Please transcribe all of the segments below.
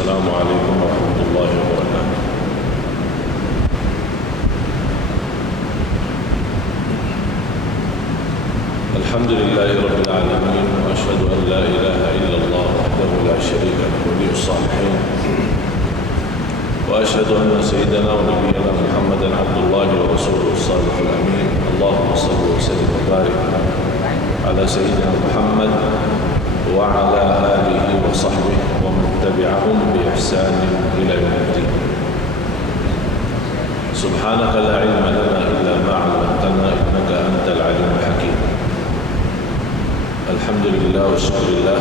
السلام عليكم ورحمة الله وبركاته. الحمد لله رب العالمين، وأشهد أن لا إله إلا الله وحده لا شريك له ولي الصالحين، وأشهد أن سيدنا ونبينا محمدا عبد الله ورسوله الصادق الأمين. اللهم صل وسلم وبارك على سيدنا محمد وعلى آله وصحبه ومن تبعهم بإحسان إلى يوم الدين. سبحانك لا علم لنا إلا ما علمتنا إنك أنت العليم الحكيم. Alhamdulillah wa syukurillah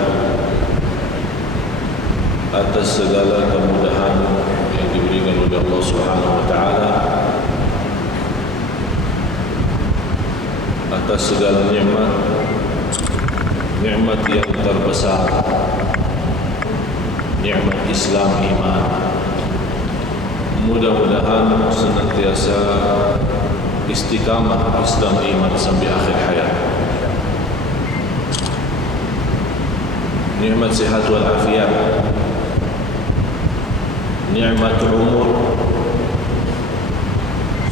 atas segala kemudahan yang diberikan oleh Allah Subhanahu wa taala, atas segala nikmat yang terbesar, nikmat Islam iman. Mudah-mudahan senantiasa istiqamah Islam iman sampai akhir hayat. Nikmat sihat wal afiat, nikmat umur.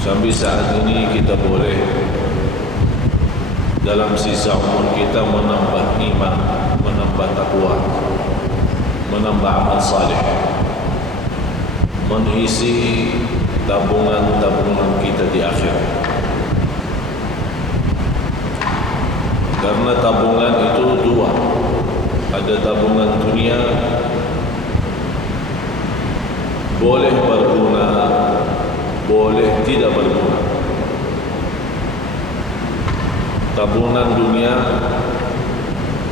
Sampai saat ini kita boleh dalam sisa umur kita menambah iman, menambah takwa, menambah amal saleh, mengisi tabungan-tabungan kita di akhirat. Karena tabungan itu dua, ada tabungan dunia boleh berguna, boleh tidak berguna. Tabungan dunia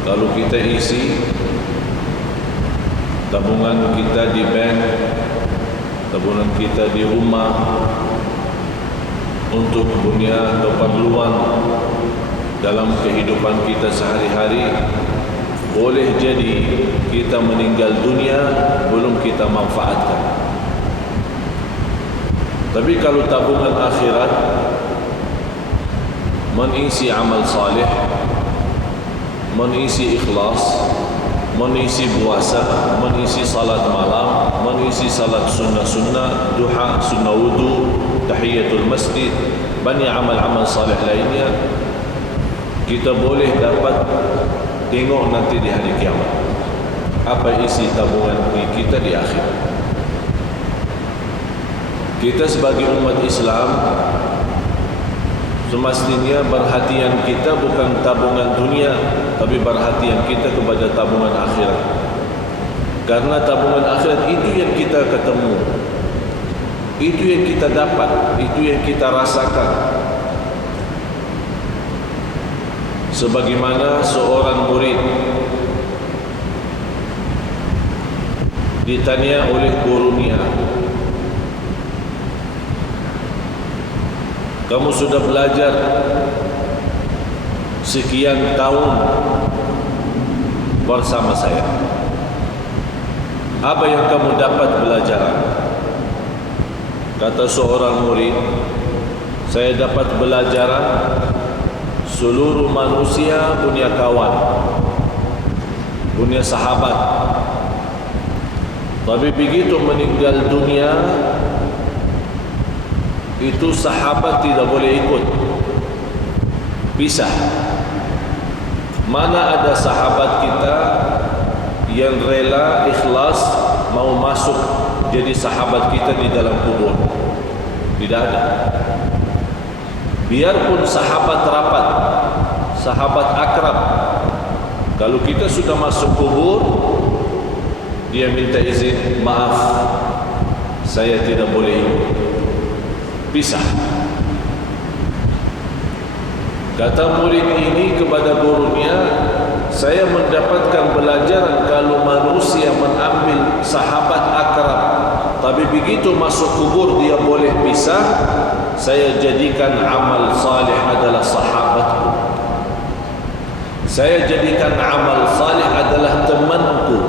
kalau kita isi tabungan kita di bank, tabungan kita di rumah untuk punya keperluan dalam kehidupan kita sehari-hari, boleh jadi kita meninggal dunia belum kita manfaatkan. Tapi kalau tabungan akhirat mengisi amal saleh, mengisi ikhlas, mengisi puasa, mengisi salat malam, mengisi salat sunnah-sunnah, duha, sunnah wudu, tahiyatul masjid, banyak amal-amal saleh lainnya, kita boleh dapat tengok nanti di hari kiamat apa isi tabungan kita di akhirat. Kita sebagai umat Islam semestinya perhatian kita bukan tabungan dunia, tapi perhatian kita kepada tabungan akhirat. Karena tabungan akhirat itu yang kita ketemu, itu yang kita dapat, itu yang kita rasakan. Sebagaimana seorang murid ditanya oleh gurunya, kamu sudah belajar sekian tahun bersama saya, apa yang kamu dapat belajar? Kata seorang murid, saya dapat belajar seluruh manusia punya kawan, punya sahabat. Tapi begitu meninggal dunia, itu sahabat tidak boleh ikut, pisah. Mana ada sahabat kita yang rela ikhlas mau masuk jadi sahabat kita di dalam kubur? Tidak ada. Biarpun sahabat rapat, sahabat akrab, kalau kita sudah masuk kubur, dia minta izin, maaf, saya tidak boleh ikut, pisah. Kata murid ini kepada gurunya, saya mendapatkan pelajaran kalau manusia mengambil sahabat akrab, tapi begitu masuk kubur dia boleh pisah. Saya jadikan amal saleh adalah sahabatku, saya jadikan amal saleh adalah temanku,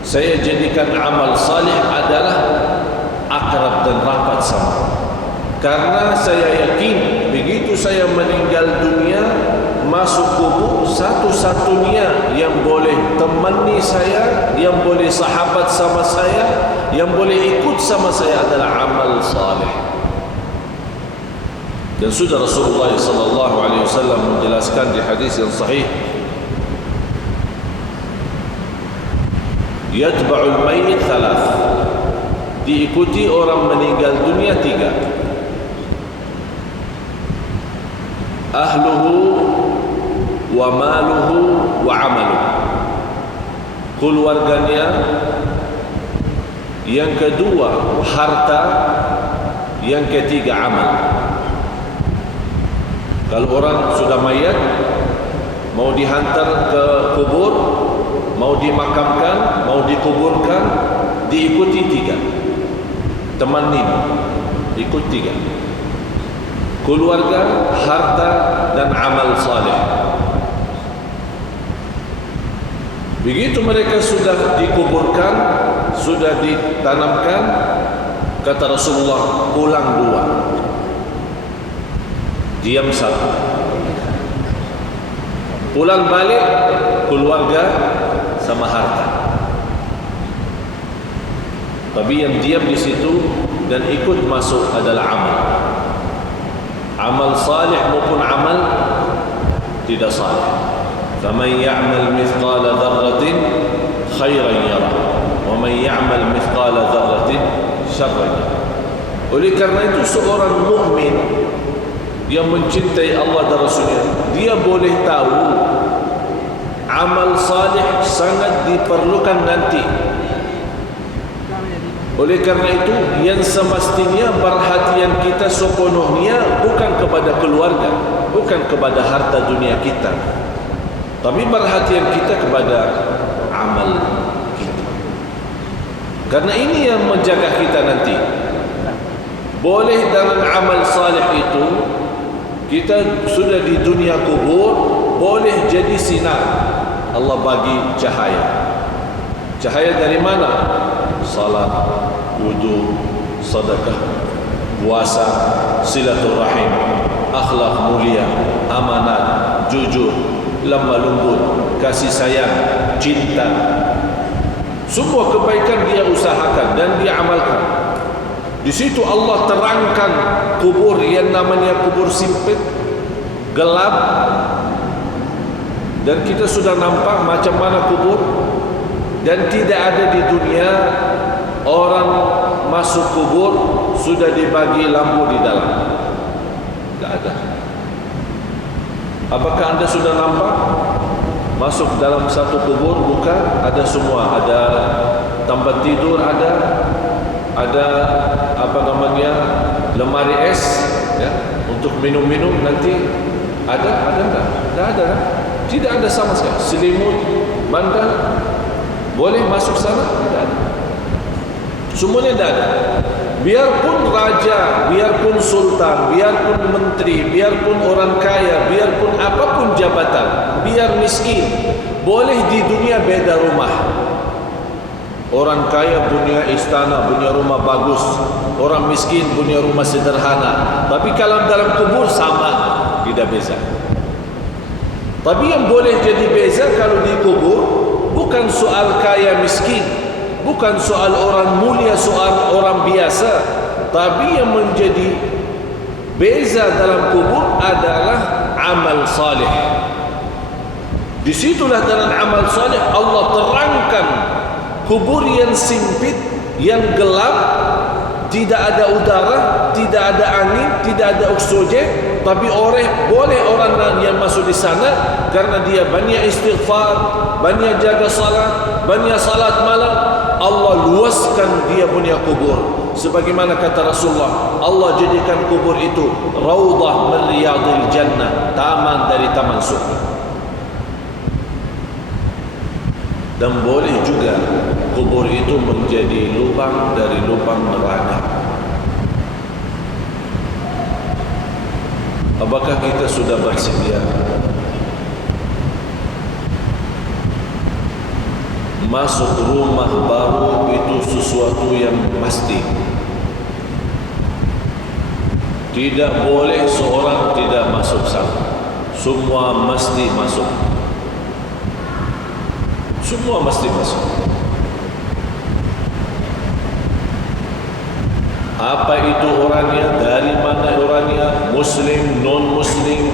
saya jadikan amal saleh adalah akrab dan rapat sama. Karena saya yakin begitu saya meninggal dunia, masuk kubur, satu-satunya yang boleh temani saya, yang boleh sahabat sama saya, yang boleh ikut sama saya adalah amal saleh. Dan sudah Rasulullah sallallahu alaihi wasallam menjelaskan di hadis yang sahih, yatba'ul mayyit thalath, diikuti orang meninggal dunia 3. Ahluhu wa maluhu wa amaluhu, keluarganya, yang kedua harta, yang ketiga amal. Kalau orang sudah mayat, mau dihantar ke kubur, mau dimakamkan, mau dikuburkan, diikuti 3. Teman ini ikut 3: keluarga, harta, dan amal saleh. Begitu mereka sudah dikuburkan, sudah ditanamkan, kata Rasulullah, pulang 2, diam 1. Pulang balik keluarga sama harta. Tapi yang diam di situ dan ikut masuk adalah amal. Amal salih maupun amal tidak salih. Faman ya'mal mithqala dzarratin khairan yarah, wa man ya'mal mithqala dzarratin syarran yarah. Oleh karena itu seorang mukmin yang mencintai Allah dan Rasulnya, dia boleh tahu amal salih sangat diperlukan nanti. Oleh karena itu, yang semestinya perhatian kita sepenuhnya bukan kepada keluarga, bukan kepada harta dunia kita, tapi perhatian kita kepada amal kita. Karena ini yang menjaga kita nanti. Boleh dalam amal salih itu, kita sudah di dunia kubur, boleh jadi sinar. Allah bagi cahaya. Cahaya dari mana? Salat, wudu, sedekah, puasa, silaturahim, akhlak mulia, amanat, jujur, lemah lembut, kasih sayang, cinta. Semua kebaikan dia usahakan dan dia amalkan. Di situ Allah terangkan kubur yang namanya kubur sempit, gelap, dan kita sudah nampak macam mana kubur. Dan tidak ada di dunia orang masuk kubur sudah dibagi lampu di dalam. Tidak ada. Apakah anda sudah nampak masuk dalam satu kubur? Bukan, ada semua. Ada tempat tidur, ada apa namanya, lemari es, ya, untuk minum-minum nanti. Ada enggak? Tidak ada. Tidak ada sama sekali. Selimut, bantal, boleh masuk sana? Tidak ada. Semuanya tidak ada. Biarpun raja, biarpun sultan, biarpun menteri, biarpun orang kaya, biarpun apapun jabatan, biar miskin, boleh di dunia beda rumah. Orang kaya punya istana, punya rumah bagus. Orang miskin punya rumah sederhana. Tapi kalau dalam kubur sama, tidak beza. Tapi yang boleh jadi beza kalau di kubur, bukan soal kaya miskin, bukan soal orang mulia, soal orang biasa. Tapi yang menjadi beza dalam kubur adalah amal salih. Disitulah dalam amal salih Allah terangkan kubur yang sempit, yang gelap, tidak ada udara, tidak ada angin, tidak ada oksigen, tapi boleh orang yang masuk di sana karena dia banyak istighfar, banyak jaga salat, banyak salat malam. Allah luaskan dia punya kubur. Sebagaimana kata Rasulullah, Allah jadikan kubur itu raudhah min riyadil jannah, taman dari taman surga. Dan boleh juga kubur itu menjadi lubang dari lubang neraka. Apakah kita sudah bersedia masuk rumah baru itu sesuatu yang pasti? Tidak boleh seorang tidak masuk sana. semua mesti masuk. Semua mesti masuk. Apa itu orangnya, dari mana orangnya, muslim, non-muslim,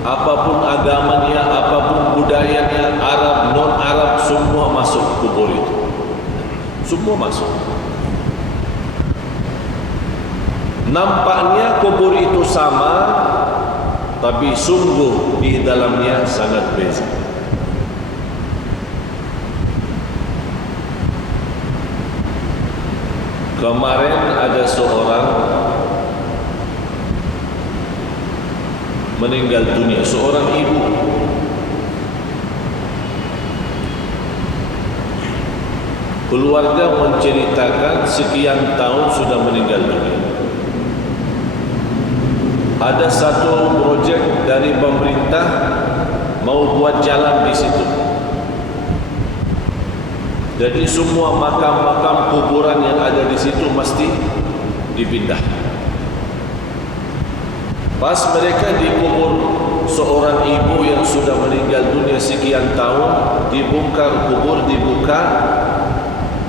apapun agamanya, apapun budayanya, Arab, non-Arab, semua masuk kubur itu. Semua masuk. Nampaknya kubur itu sama, tapi sungguh di dalamnya sangat beza. Kemarin ada seorang meninggal dunia, seorang ibu. Keluarga menceritakan sekian tahun sudah meninggal dunia. Ada satu projek dari pemerintah mau buat jalan di situ. Jadi semua makam-makam kuburan yang ada di situ mesti dipindah. Pas mereka dikubur seorang ibu yang sudah meninggal dunia sekian tahun, dibongkar kubur, dibuka,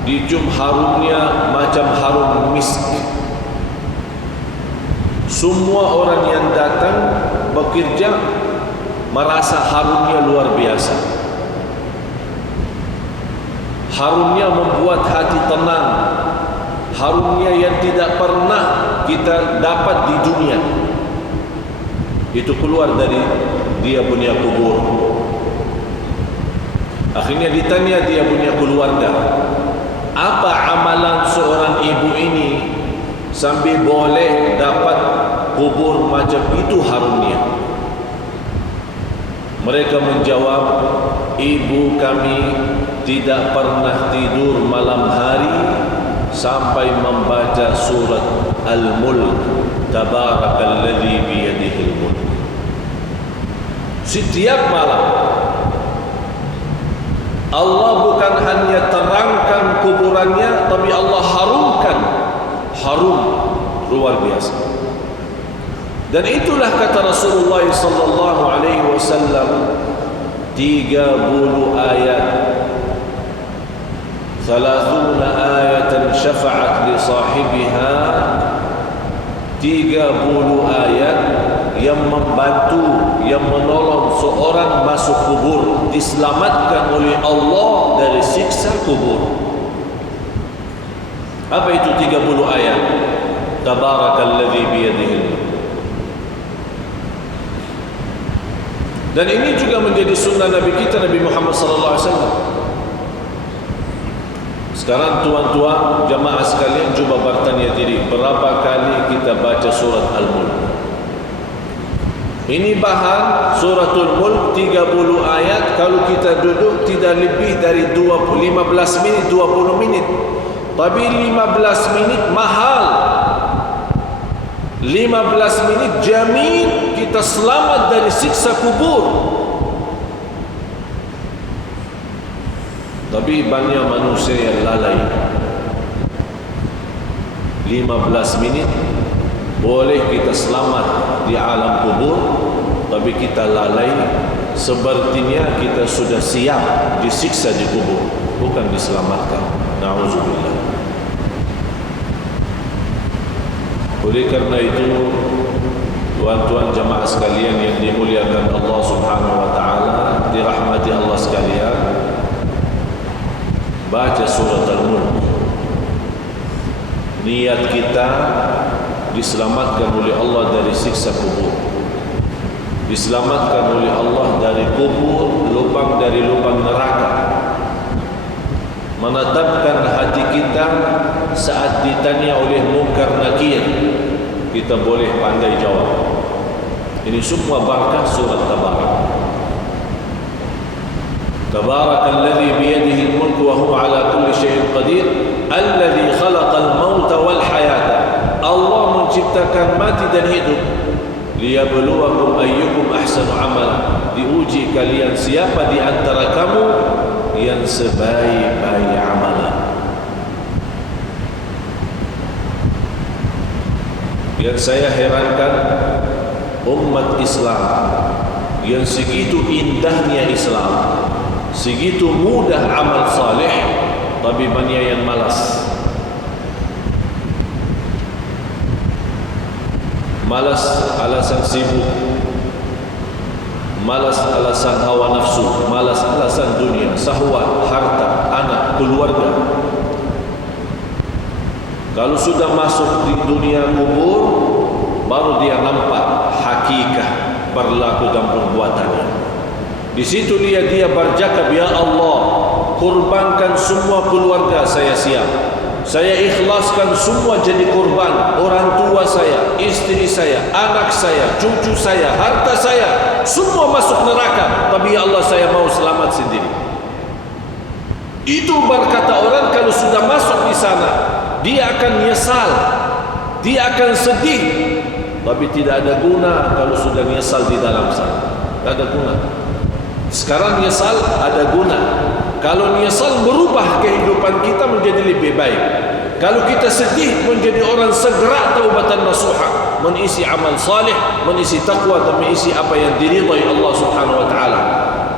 dicium harumnya macam harum misk. Semua orang yang datang bekerja merasa harumnya luar biasa. Harumnya membuat hati tenang. Harumnya yang tidak pernah kita dapat di dunia. Itu keluar dari dia punya kubur. Akhirnya ditanya dia punya keluarga, apa amalan seorang ibu ini sambil boleh dapat kubur macam itu harumnya? Mereka menjawab, ibu kami tidak pernah tidur malam hari sampai membaca surat Al-Mulk, Tabarakalladzi biyadihil mulk. Setiap malam Allah bukan hanya terangkan kuburannya, tapi Allah harumkan. Harum luar biasa. Dan itulah kata Rasulullah sallallahu alaihi wasallam, 30 ayat, 30 ayatan syafa'at li sahibiha, 30 ayat yang membantu, yang menolong seorang masuk kubur, diselamatkan oleh Allah dari siksa kubur. Apa itu 30 ayat? Tabarakalladzi biyadihi mulk. Dan ini juga menjadi sunnah Nabi kita, Nabi Muhammad sallallahu alaihi wasallam. Sekarang tuan-tuan jamaah sekalian, cuba bertanya diri, berapa kali kita baca surat Al-Mulk? Ini bahan suratul Mulk 30 ayat. Kalau kita duduk tidak lebih dari 15 minit, 20 minit. Tapi 15 minit mahal. 15 menit jamin kita selamat dari siksa kubur. Tapi banyak manusia yang lalai. 15 menit boleh kita selamat di alam kubur, tapi kita lalai, sepertinya kita sudah siap disiksa di kubur, bukan diselamatkan. Na'udzubillah. Oleh karena itu, tuan-tuan jamaah sekalian yang dimuliakan Allah Subhanahu wa taala, dirahmati Allah sekalian, baca surat Al-Mulk. Niat kita diselamatkan oleh Allah dari siksa kubur, diselamatkan oleh Allah dari kubur, lubang dari lubang neraka, menetapkan hati kita saat ditanya oleh Munkar Nakir, kita boleh pandai jawab. Ini semua barakah surat Tabarak. Tabarakalladzi biyadihi al-mulk wa huwa ala kulli syai'in qadir, alladzi khalaqal mauta wal hayata. Allah menciptakan mati dan hidup, liyabluwakum ayyukum ahsanu amala, diuji kalian siapa di antara kamu yang sebaik-baik amalan. Yang saya herankan, umat Islam yang segitu indahnya Islam, segitu mudah amal saleh, tapi banyak yang malas. Malas alasan sibuk, malas alasan hawa nafsu, malas alasan dunia, syahwat, harta, anak, keluarga. Kalau sudah masuk di dunia kubur, baru dia nampak hakikat perilaku dan perbuatannya. Di situ dia bercakap, ya Allah, kurbankan semua keluarga saya siap. Saya ikhlaskan semua jadi kurban. Orang tua saya, istri saya, anak saya, cucu saya, harta saya, semua masuk neraka. Tapi ya Allah, saya mau selamat sendiri. Itu berkata orang kalau sudah masuk di sana, dia akan nyesal, dia akan sedih. Tapi tidak ada guna kalau sudah nyesal di dalam sana. Tidak ada guna. Sekarang nyesal ada guna. Kalau nyesal merubah kehidupan kita menjadi lebih baik. Kalau kita sedih menjadi orang segera taubatan nasuha, mengisi amal salih, mengisi taqwa dan mengisi apa yang diridai Allah Subhanahu wa taala.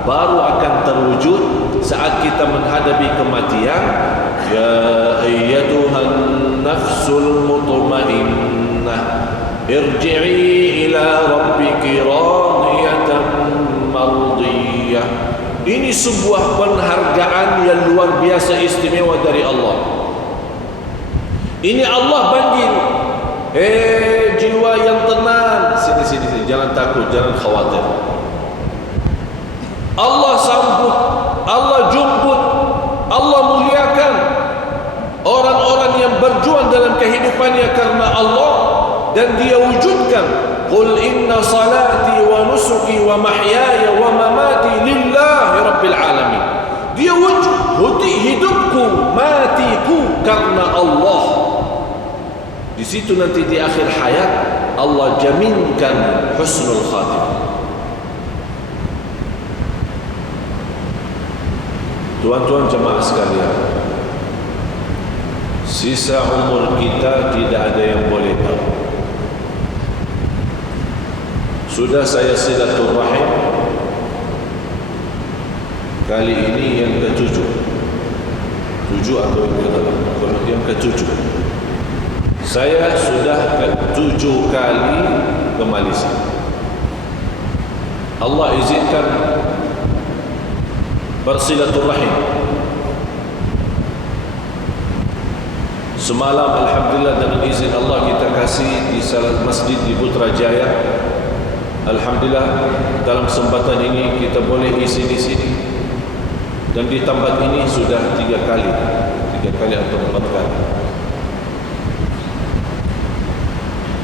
Baru akan terwujud saat kita menghadapi kematian. Ya ayyatuhan nafsul mutmainnah, irji'i ila rabbiki radiyatan mardiyah. Ini sebuah penghargaan yang luar biasa istimewa dari Allah. Ini Allah panggil, jiwa yang tenang, sini, jangan takut, jangan khawatir. Allah sambut, Allah jemput, Allah muliakan orang-orang yang berjuang dalam kehidupannya karena Allah, dan dia wujudkan. Qul inna salati wa nusuki wa mahyaya wa mamati lillahi rabbil alamin. Dia wujud hidupku, matiku karena Allah. Di situ nanti di akhir hayat Allah jaminkan husnul khatimah. Tuan-tuan jemaah sekalian, sisa umur kita tidak ada yang boleh tahu. Sudah saya silaturahim kali ini yang ke-7 atau yang ke-7. Saya sudah ke-7 kali ke Malaysia. Allah izinkan bersilaturahim. Semalam alhamdulillah dengan izin Allah kita kasih di salah masjid di Putrajaya. Alhamdulillah dalam kesempatan ini kita boleh isi di sini, dan di tempat ini sudah 3 kali atau 4 kali.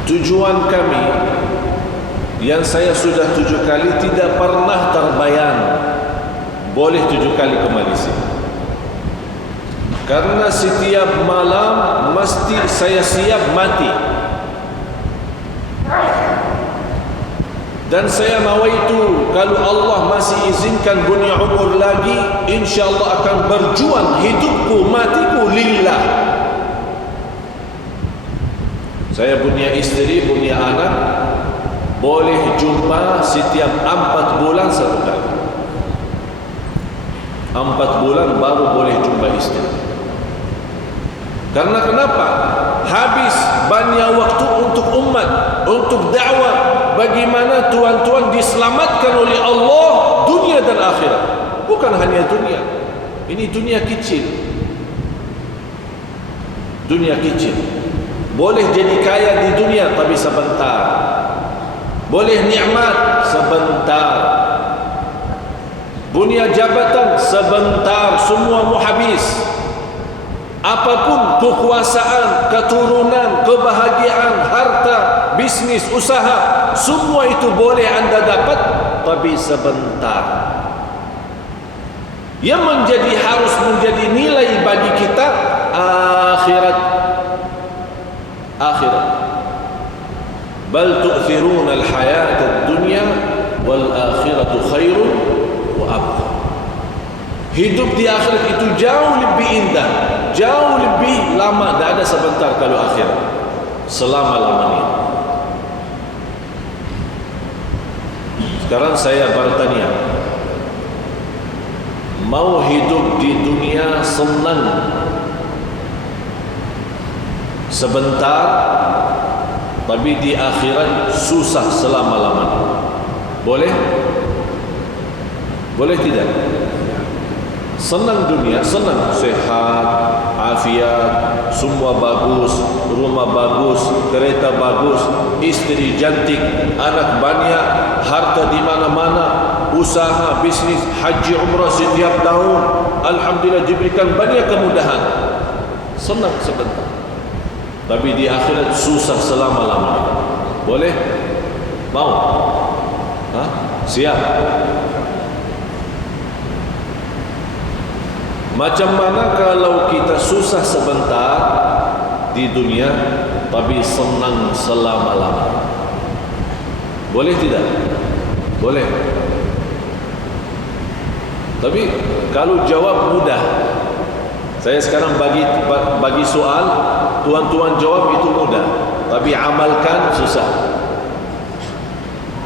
Tujuan kami yang saya sudah 7 kali tidak pernah terbayang boleh 7 kali ke Malaysia, karena setiap malam mesti saya siap mati. Dan saya nawaitu kalau Allah masih izinkan punya umur lagi, insyaAllah akan berjuang hidupku, matiku lillah. Saya punya istri, punya anak, boleh jumpa setiap 4 bulan 1 kali. 4 bulan baru boleh jumpa istri. Karena kenapa? Habis banyak waktu untuk umat, untuk dakwah. Bagaimana tuan-tuan diselamatkan oleh Allah dunia dan akhirat. Bukan hanya dunia. Ini dunia kecil. Dunia kecil. Boleh jadi kaya di dunia tapi sebentar. Boleh nikmat sebentar. Punya jabatan sebentar, semua mau habis. Apapun kekuasaan, keturunan, kebahagiaan, harta, bisnis, usaha, semua itu boleh anda dapat, tapi sebentar. Yang harus menjadi nilai bagi kita akhirat. Bal tu'thiruna al-hayata ad-dunya wal akhiratu khairun wa abqa. Hidup di akhirat itu jauh lebih indah, jauh lebih lama. Tidak ada sebentar kalau akhirat, selama-lamanya. Sekarang saya bertanya, mau hidup di dunia senang sebentar, tapi di akhirat susah selama-lamanya? Boleh? Boleh tidak? Senang dunia, senang, sehat, afiat, semua bagus, rumah bagus, kereta bagus, istri cantik, anak banyak, harta di mana-mana, usaha, bisnis, haji, umrah setiap tahun, alhamdulillah diberikan banyak kemudahan. Senang sebentar, tapi di akhirat susah selama-lamanya. Boleh? Mau? Ha? Siap? Macam mana kalau kita susah sebentar di dunia tapi senang selama-lamanya? Boleh tidak? Boleh. Tapi kalau jawab mudah, saya sekarang bagi soal, tuan-tuan jawab itu mudah, tapi amalkan susah.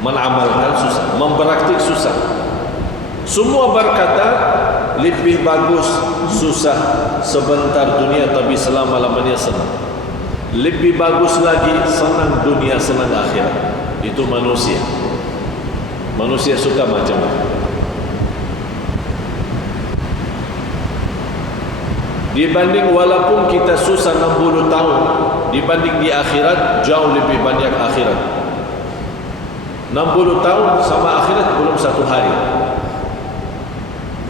Menamalkan susah, mempraktik susah. Semua berkata lebih bagus susah sebentar dunia tapi selama-lamanya senang. Lebih bagus lagi senang dunia senang akhirat. Itu manusia. Manusia suka macam itu. Dibanding walaupun kita susah 60 tahun, dibanding di akhirat jauh lebih banyak akhirat. 60 tahun sama akhirat belum satu hari.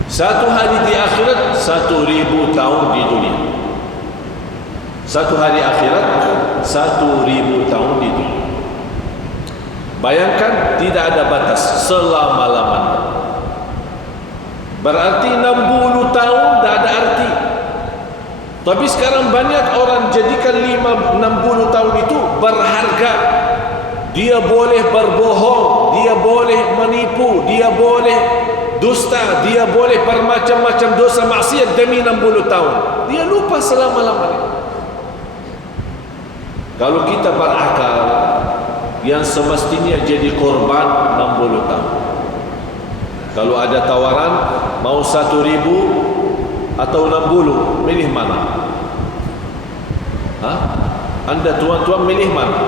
Satu hari di akhirat 1000 tahun di dunia. Satu hari akhirat 1000 tahun di dunia. Bayangkan tidak ada batas selama-lamanya. Berarti 60 tahun tidak ada arti. Tapi sekarang banyak orang jadikan 60 tahun itu berharga. Dia boleh berbohong, dia boleh menipu, dia boleh dusta, dia boleh bermacam-macam dosa maksiat demi 60 tahun. Dia lupa selama-lamanya. Kalau kita berakal, yang semestinya jadi korban 60 tahun. Kalau ada tawaran mau 1.000 atau 60, milih mana? Anda tuan-tuan milih mana?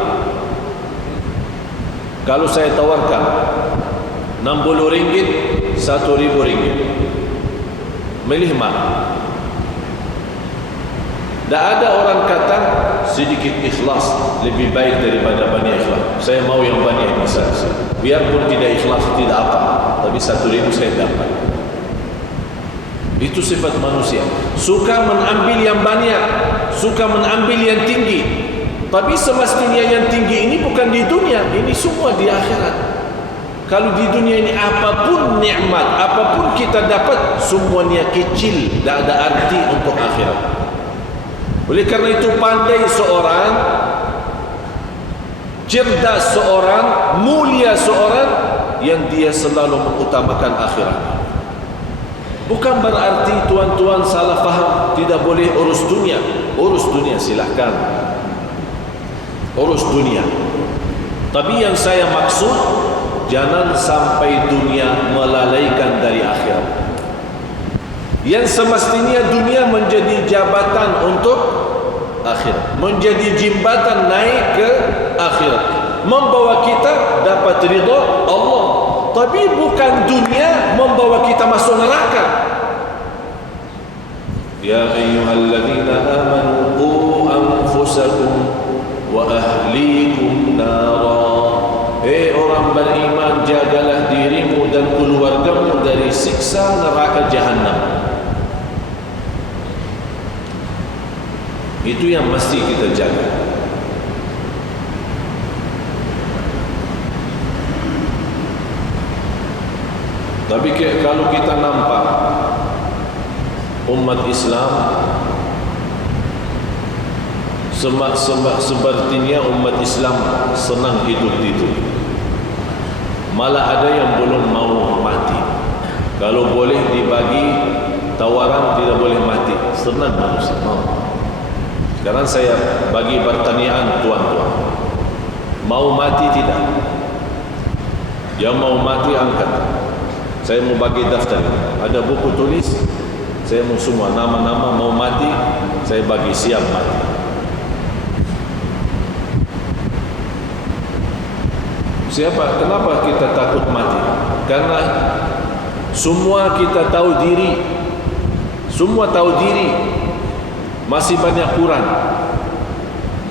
Kalau saya tawarkan 60 ringgit, 1.000 ringgit, milih mana? Tak ada orang kata sedikit ikhlas lebih baik daripada banyak ikhlas. Saya mau yang banyak misal. Biarpun tidak ikhlas tidak apa, tapi 1.000 saya dapat. Itu sifat manusia. Suka mengambil yang banyak, suka mengambil yang tinggi. Tapi semestinya yang tinggi ini bukan di dunia, ini semua di akhirat. Kalau di dunia ini apapun nikmat, apapun kita dapat, semuanya kecil, tak ada arti untuk akhirat. Oleh kerana itu pandai seorang, cerdas seorang, mulia seorang yang dia selalu mengutamakan akhirat. Bukan berarti tuan-tuan salah faham, tidak boleh urus dunia. Urus dunia silahkan, urus dunia. Tapi yang saya maksud, jangan sampai dunia melalaikan dari akhirat. Yang semestinya dunia menjadi jabatan untuk akhirat, menjadi jembatan naik ke akhirat, membawa kita dapat ridha Allah. Tapi bukan dunia membawa kita masuk neraka. Ya ayyuhalladzina amanu qu anfusakum wa ahlikum nara. Orang beriman, jagalah dirimu dan keluargamu dari siksa neraka jahanam. Itu yang mesti kita jaga. Tapi kalau kita nampak umat Islam sepertinya umat Islam senang hidup di dunia. Malah ada yang belum mau mati. Kalau boleh dibagi tawaran tidak boleh mati, senang manusia mau. Sekarang saya bagi pertanyaan tuan-tuan, mau mati tidak? Yang mau mati angkat. Saya mau bagi daftar. Ada buku tulis. Saya mau semua nama-nama mau mati. Saya bagi siap mati. Siapa? Kenapa kita takut mati? Karena semua kita tahu diri. Semua tahu diri. Masih banyak kurang.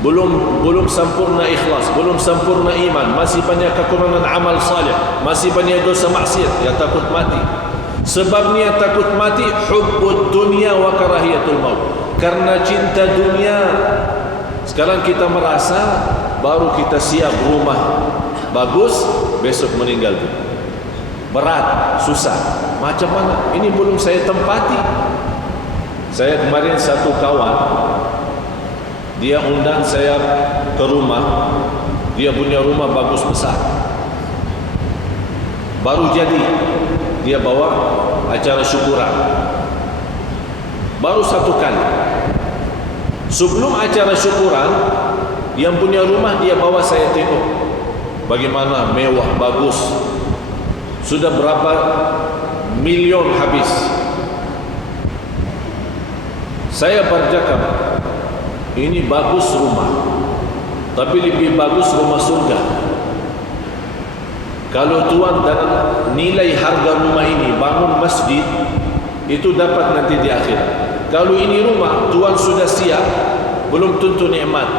Belum sempurna ikhlas, belum sempurna iman, masih banyak kekurangan amal salih, masih banyak dosa maksiat. Ya takut mati. Sebabnya takut mati hubbud dunya wa karahiyatul maut. Karena cinta dunia. Sekarang kita merasa baru kita siap rumah bagus, besok meninggal dunia. Berat, susah. Macam mana? Ini belum saya tempati. Saya kemarin satu kawan, dia undang saya ke rumah. Dia punya rumah bagus besar, baru jadi. Dia bawa acara syukuran, baru satu kali. Sebelum acara syukuran, yang punya rumah dia bawa saya tengok bagaimana mewah, bagus. Sudah berapa milion habis. Saya bercakap, ini bagus rumah, tapi lebih bagus rumah surga. Kalau Tuhan dan nilai harga rumah ini bangun masjid, itu dapat nanti di akhirat. Kalau ini rumah Tuhan sudah siap, belum tentu nikmat.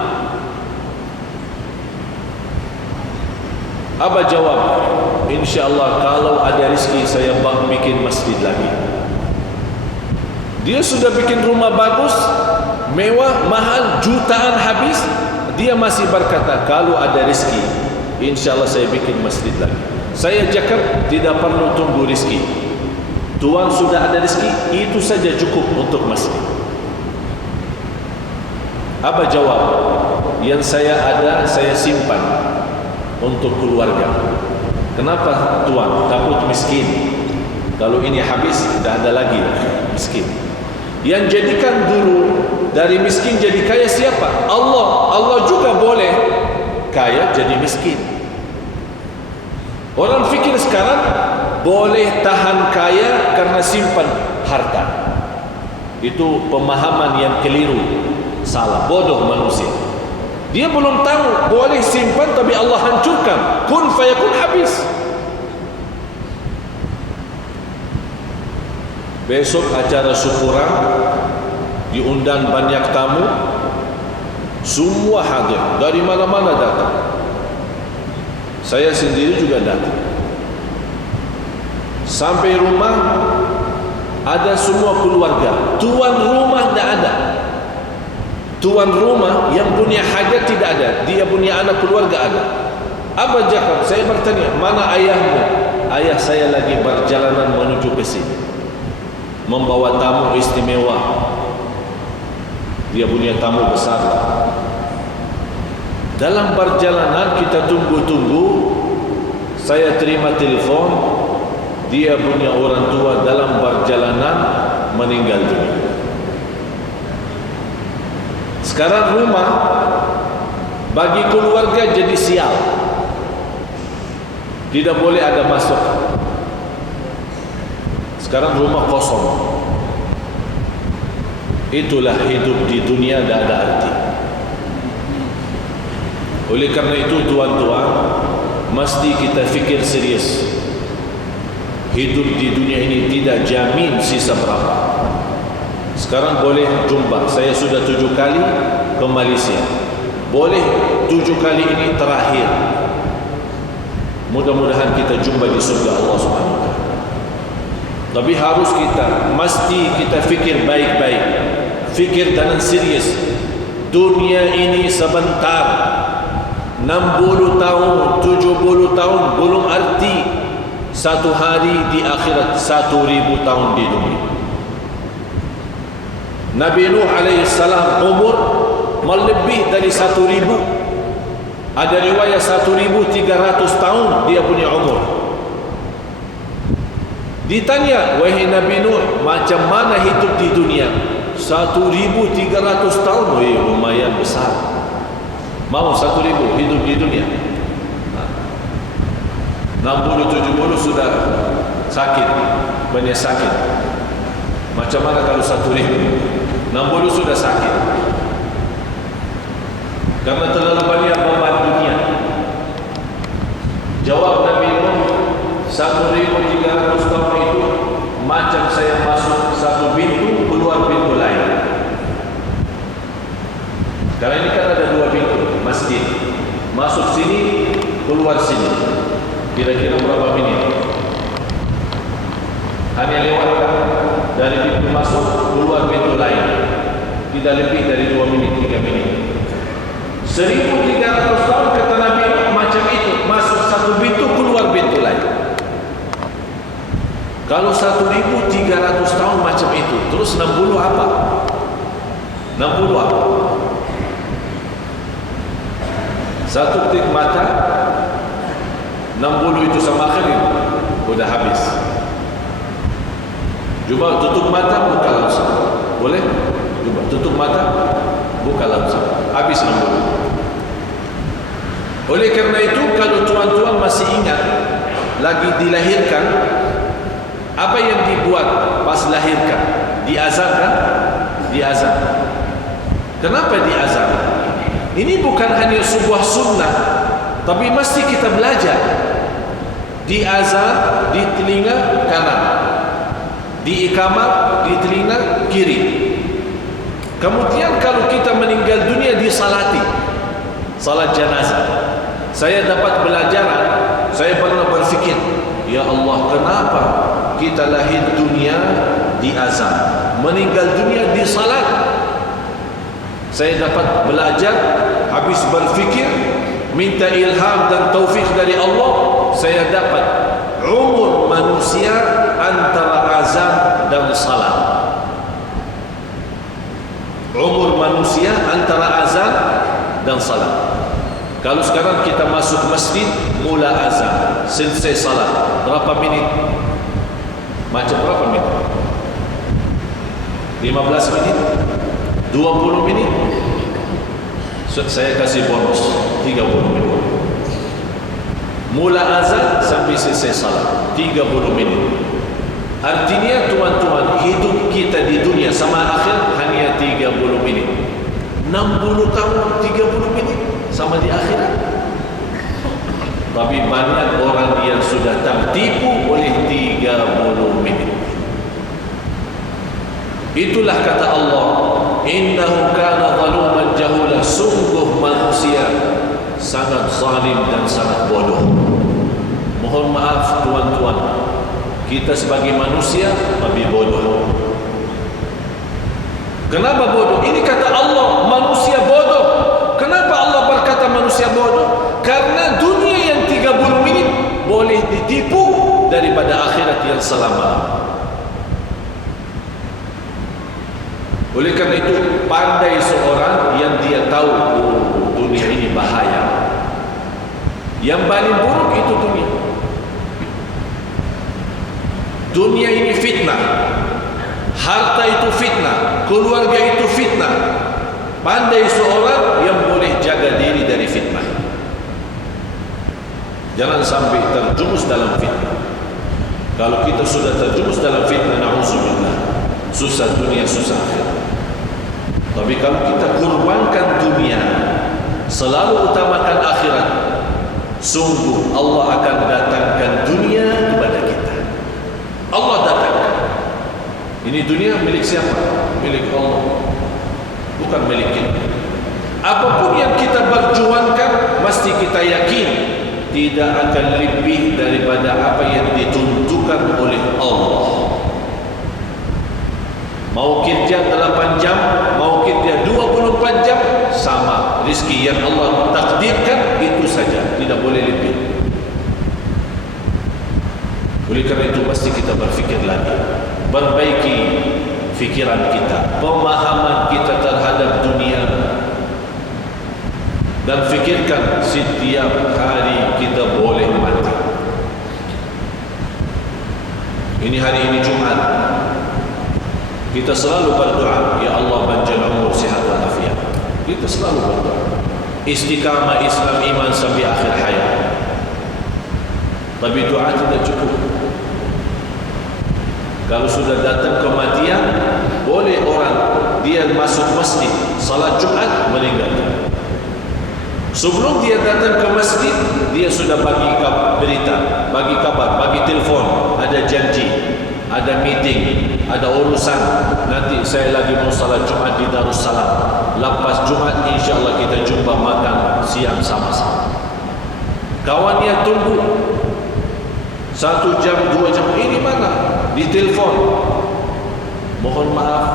Apa jawab? InsyaAllah kalau ada rezeki saya bikin masjid lagi. Dia sudah bikin rumah bagus, mewah, mahal, jutaan habis. Dia masih berkata, kalau ada rezeki, InsyaAllah saya bikin masjid lagi. Saya cakap tidak perlu tunggu rezeki. Tuhan sudah ada rezeki, itu saja cukup untuk masjid. Apa jawab? Yang saya ada, saya simpan untuk keluarga. Kenapa Tuhan? Takut miskin. Kalau ini habis, tidak ada lagi miskin. Yang jadikan dulu dari miskin jadi kaya siapa? Allah. Allah juga boleh kaya jadi miskin. Orang fikir sekarang boleh tahan kaya karena simpan harta. Itu pemahaman yang keliru, salah, bodoh manusia. Dia belum tahu boleh simpan tapi Allah hancurkan. Kun fayakun, habis. Besok acara syukuran, diundang banyak tamu, semua hadir, dari mana-mana datang. Saya sendiri juga datang. Sampai rumah ada semua keluarga. Tuan rumah tidak ada. Tuan rumah yang punya hajat tidak ada. Dia punya anak keluarga ada. Apa jawab? Saya bertanya, mana ayahmu? Ayah saya lagi berjalanan menuju ke sini, membawa tamu istimewa. Dia punya tamu besar. Dalam perjalanan kita tunggu-tunggu, saya terima telepon, dia punya orang tua dalam perjalanan meninggal dunia. Sekarang rumah bagi keluarga jadi sial. Tidak boleh ada masuk. Sekarang rumah kosong. Itulah hidup di dunia, tidak ada arti. Oleh karena itu tuan-tuan, mesti kita fikir serius. Hidup di dunia ini tidak jamin sisa berapa. Sekarang boleh jumpa, saya sudah 7 kali ke Malaysia. Boleh 7 kali ini terakhir. Mudah-mudahan kita jumpa di surga Allah Subhanahu wa taala. Tapi harus mesti kita fikir baik-baik. Fikir dengan serius. Dunia ini sebentar. 60 tahun, 70 tahun belum arti. Satu hari di akhirat 1000 tahun di dunia. Nabi Nuh alaihissalam umur melebih dari 1000. Ada riwayat 1300 tahun dia punya umur. Ditanya, wahai Nabi Nuh, macam mana hidup di dunia? 1300 tahun, lumayan besar. Mau 1000 hidup di dunia? 60-70 sudah sakit, banyak sakit. Macam mana kalau 1.000? 60 sudah sakit karena terlalu banyak beban dunia. Jawab Nabi Nuh, 1.300 tahun itu macam saya masuk satu pintu, keluar pintu lain. Karena ini kan ada dua pintu masjid, masuk sini, keluar sini. Kira-kira berapa menit? Hanya lewatkan dari pintu masuk, keluar pintu lain. Tidak lebih dari 2 menit, 3 menit. 1.300 tahun kata Nabi Nuh macam itu, masuk satu pintu, keluar pintu lain. Kalau 1.300 tahun macam itu, terus 60 apa? 60 apa? Satu ketik mata, 60 itu sama akhir, sudah habis. Cuba tutup mata, buka langsung. Boleh? Cuba tutup mata, buka langsung. Habis 60. Oleh kerana itu, kalau tuan-tuan masih ingat lagi dilahirkan, apa yang dibuat pas lahirkan? Diazan kan? Diazan. Kenapa diazan? Ini bukan hanya sebuah sunnah, tapi mesti kita belajar. Diazan di telinga kanan, diiqamah di telinga kiri. Kemudian kalau kita meninggal dunia disalati, salat jenazah. Saya dapat belajar, saya pernah berfikir, ya Allah, kenapa kita lahir dunia di azan, meninggal dunia di salat? Saya dapat belajar, habis berfikir, minta ilham dan taufik dari Allah, saya dapat umur manusia antara azan dan salat. Umur manusia antara azan dan salat. Kalau sekarang kita masuk masjid, mula azan, selesai salat, berapa minit? Macam berapa minit? 15 menit? 20 menit? Saya kasih bonus 30 menit. Mula azan sampai selesai salat 30 menit. Artinya tuan-tuan, hidup kita di dunia sama akhir hanya 30 menit. 60 tahun 30 menit sama di akhirat. Tapi banyak orang yang sudah tertipu oleh 30 menit. Itulah kata Allah, innahu kana zaluman jahula, sungguh manusia sangat zalim dan sangat bodoh. Mohon maaf tuan-tuan, kita sebagai manusia lebih bodoh. Kenapa bodoh? Ini kata Allah, manusia bodoh. Kenapa Allah berkata manusia bodoh? Karena dunia yang 30 menit boleh ditipu daripada akhirat yang selama. Oleh karena itu, pandai seorang yang dia tahu dunia ini bahaya. Yang paling buruk itu dunia. Dunia ini fitnah. Harta itu fitnah. Keluarga itu fitnah. Pandai seorang yang boleh jaga diri dari fitnah. Jangan sampai terjumus dalam fitnah. Kalau kita sudah terjumus dalam fitnah, na'udzubillah, susah dunia, susah akhirat. Tapi kalau kita kurbankan dunia, selalu utamakan akhirat, sungguh Allah akan datangkan dunia kepada kita. Allah datangkan. Ini dunia milik siapa? Milik Allah, bukan milik kita. Apapun yang kita berjuangkan, mesti kita yakin tidak akan lebih daripada apa yang ditentukan oleh Allah. Mau kerja 8 jam, mau kerja 24 jam, sama. Rizki yang Allah takdirkan itu saja, tidak boleh lebih. Oleh kerana itu mesti kita berfikir lagi, perbaiki fikiran kita, pemahaman kita terhadap dunia, dan fikirkan setiap hari kita boleh mati. Ini hari ini Jumat, kita selalu berdoa, ya Allah panjang umur, sihat dan afiat. Kita selalu berdoa istiqamah Islam iman sampai akhir hayat. Tapi doa tidak cukup. Kalau sudah datang kematian, boleh orang dia masuk masjid salat Jumat meninggalkan. Sebelum dia datang ke masjid, dia sudah bagi berita, bagi kabar, bagi telefon, ada janji, ada meeting, ada urusan. Nanti saya lagi mau salat Jumat di Darussalam. Lepas Jumat insya-Allah kita jumpa makan siang sama-sama. Kawannya tunggu 1 jam, 2 jam, ini mana? Di telefon. Mohon maaf,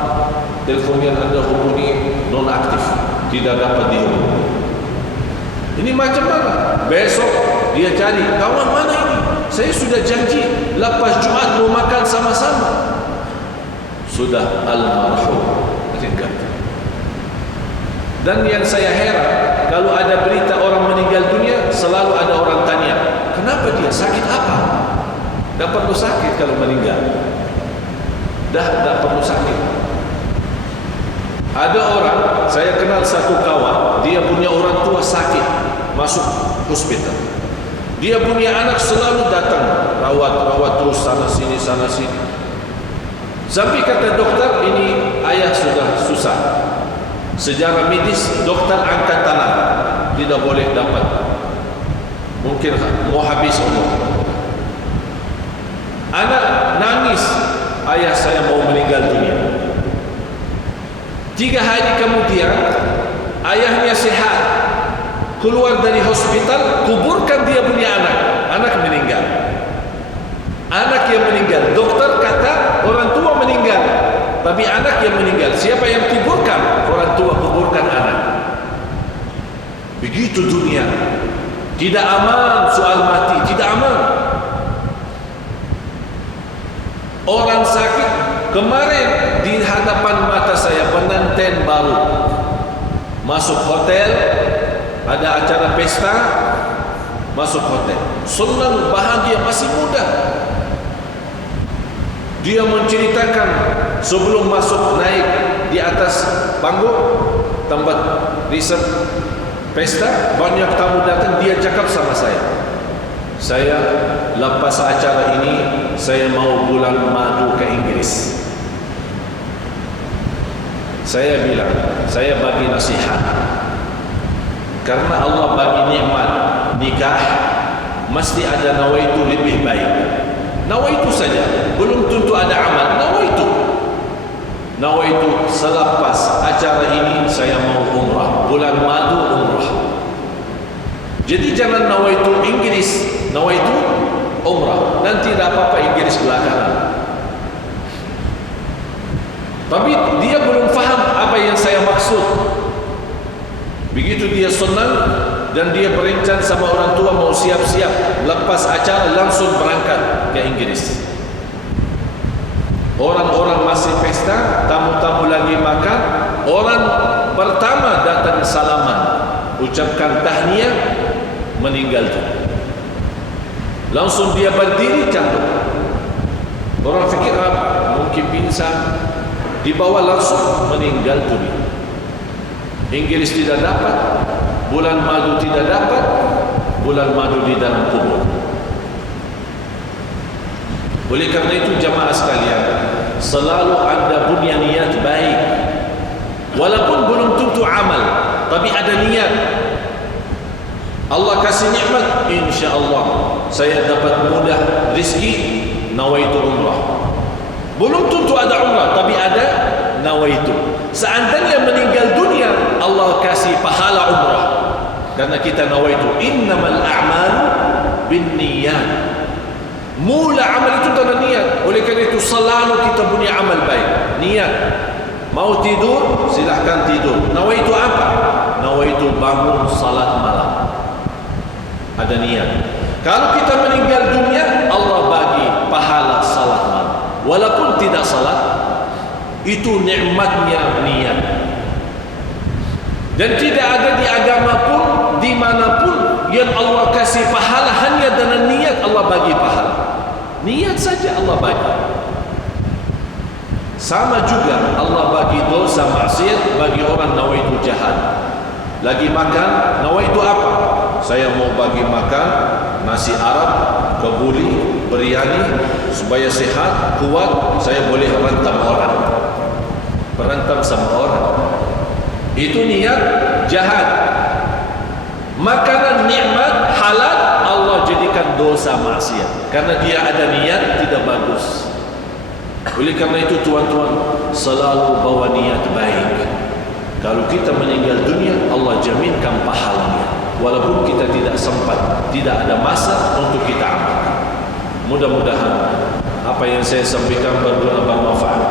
telefon yang Anda hubungi nonaktif, tidak dapat dihubungi. Ini macam mana? Besok dia cari, kawan mana ini? Saya sudah janji lepas Jumat mau makan sama-sama. Sudah almarhum meninggal. Dan yang saya heran, kalau ada berita orang meninggal dunia, selalu ada orang tanya, kenapa dia? Sakit apa? Tak perlu sakit kalau meninggal. Dah perlu sakit. Ada orang, saya kenal satu kawan, dia punya orang tua sakit, masuk hospital. Dia punya anak selalu datang, rawat terus sana sini. Sampai kata dokter, ini ayah sudah susah. Secara medis, dokter angkat tangan, tidak boleh dapat. Mungkin mau habis umur. Anak nangis, ayah saya mau meninggal dunia. 3 hari kemudian, ayahnya sehat, keluar dari hospital, kuburkan dia punya anak meninggal. Anak yang meninggal, dokter kata orang tua meninggal, tapi anak yang meninggal. Siapa yang kuburkan? Orang tua kuburkan anak. Begitu dunia. Tidak aman soal mati, tidak aman. Orang sakit, kemarin di hadapan mata saya pengantin baru masuk hotel, ada acara pesta, masuk hotel, senang, bahagia, masih muda. Dia menceritakan sebelum masuk naik di atas panggung tempat riset pesta, banyak tamu datang, dia cakap sama saya lepas acara ini saya mau bulan madu ke Inggris. Saya bilang, saya bagi nasihat, karena Allah bagi nikmat nikah, mesti ada nawaitu lebih baik. Nawaitu saja, belum tentu ada amal. Nawaitu selepas acara ini saya mau umrah, bulan madu umrah. Jadi jangan nawaitu Inggris, nawaitu umrah. Nanti tidak apa-apa Inggris belakangan. Tapi dia belum faham apa yang saya maksud. Begitu dia senang dan dia berencana sama orang tua mau siap-siap, lepas acara langsung berangkat ke Inggris. Orang-orang masih pesta, tamu-tamu lagi makan, orang pertama datang salaman, ucapkan tahniah, meninggal dunia. Langsung dia berdiri jatuh. Orang fikir apa? Mungkin pingsan, dibawa langsung meninggal dunia. Inggris tidak dapat, bulan madu tidak dapat, bulan madu di dalam kubur. Oleh kerana itu jamaah sekalian, selalu ada punya niat baik. Walaupun belum tentu amal, tapi ada niat. Allah kasih nikmat, insya-Allah saya dapat mudah rezeki, nawaitu umrah. Belum tentu ada umrah, tapi ada nawaitu. Seandainya meninggal dunia, Allah kasih pahala umrah. Karena kita nawaitu, innamal a'malu binniyat. Mula amal itu karena niat. Oleh kerana itu selalu kita punya amal baik, niat. Mau tidur, silahkan tidur. Nawaitu apa? Nawaitu bangun salat malam. Ada niat. Kalau kita meninggal dunia, Allah bagi pahala salat malam. Walaupun tidak salat, itu nikmatnya niat. Dan tidak ada di agama pun, dimanapun yang Allah kasih pahala hanya dengan niat, Allah bagi pahala. Niat saja Allah bagi. Sama juga Allah bagi dosa maksiat bagi orang nawaitu jahat. Lagi makan, nawaitu apa? Saya mau bagi makan nasi Arab, berbuli, beriani supaya sihat, kuat, saya boleh rentam orang, berantam sama orang. Itu niat jahat. Makanan nikmat halal Allah jadikan dosa maksiat karena dia ada niat tidak bagus. Oleh karena itu tuan-tuan, selalu bawa niat baik. Kalau kita meninggal dunia, Allah jaminkan pahalanya walaupun kita tidak sempat, tidak ada masa untuk kita amalkan. Mudah-mudahan apa yang saya sampaikan berguna, bermanfaat.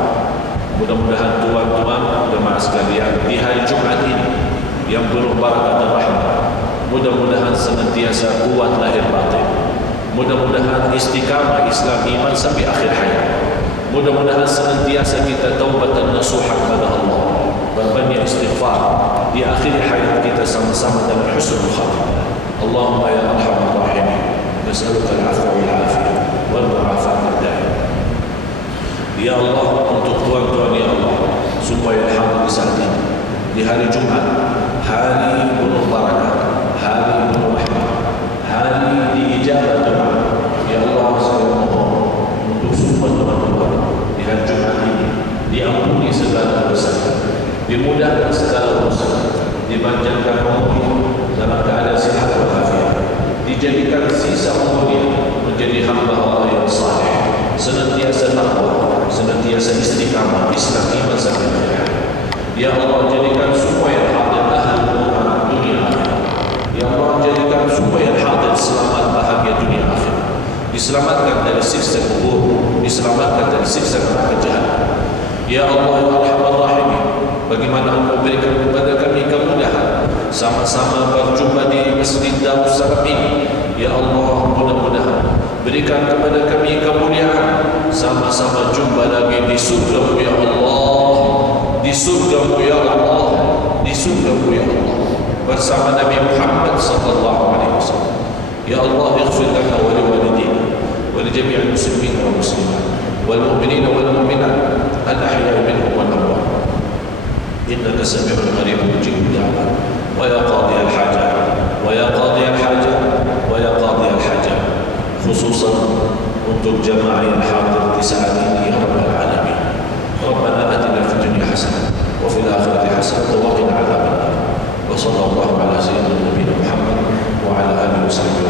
Mudah-mudahan tuan-tuan jemaah sekalian di hari Jumat ini yang penuh barakah dan rahmat, mudah-mudahan senantiasa kuat lahir batin. Mudah-mudahan istiqamah Islam iman sampai akhir hayat. Mudah-mudahan senantiasa kita taubat dan nasuha kepada Allah, berbanyak istighfar di akhir hayat kita sama-sama dalam husnul khatimah. Allahumma ya arhamar rahimin, nas'aluka al-'afwa wal 'afiyah wal mu'afat ad-daim. Ya Allah, untuk tuan-tuan ya Allah, semua yang hadir di saat ini di hari Jumat, hari penuh barakah, hari penuh rahmat, hari diijabah doa. Ya Allah, saya mohon untuk semua tuan-tuan di hari Jumat ini diampuni segala dosa, dimudahkan segala urusan, dipanjangkan umurnya dalam keadaan sihat walafiat, dijadikan sisa umurnya menjadi hamba Allah yang saleh, senantiasa takwa, senantiasa istiqamah Islam iman sampai akhir. Ya Allah, jadikan semua yang hadir ahli Quran dunia akhirat. Ya Allah, jadikan semua yang hadir selamat bahagia dunia akhirat, diselamatkan dari siksa kubur, diselamatkan dari siksa neraka jahanam. Ya Allah ya Arhamar Rahimin, bagaimana Engkau berikan kepada kami kemudahan sama-sama berjumpa di Masjid Darussalam ini. Ya Allah, mudah-mudahan berikan kepada kami kemuliaan sama-sama jumpa lagi di surga-Mu ya Allah, di surga-Mu ya Allah, di surga-Mu ya Allah bersama Nabi Muhammad sallallahu alaihi wasallam. Ya Allah, ighfir lana wa liwalidina wa li jami'il muslimin wal muslimat wal mu'minina wal mu'minat al ahya'i minhum wal amwat. Innaka sami'un qaribun mujibud da'wat wa ya qadi al hajat wa ya qadi al hajat wa ya qadi al hajat. Khususan untuk jamaah yang hadir di saat ini ya Rabbal Alamin. Rabbana atina fid dunya hasanah wa fil akhirati hasanah wa qina adzabannar. Wa sallallahu ala sayyidina Muhammad wa ala alihi wa sahbihi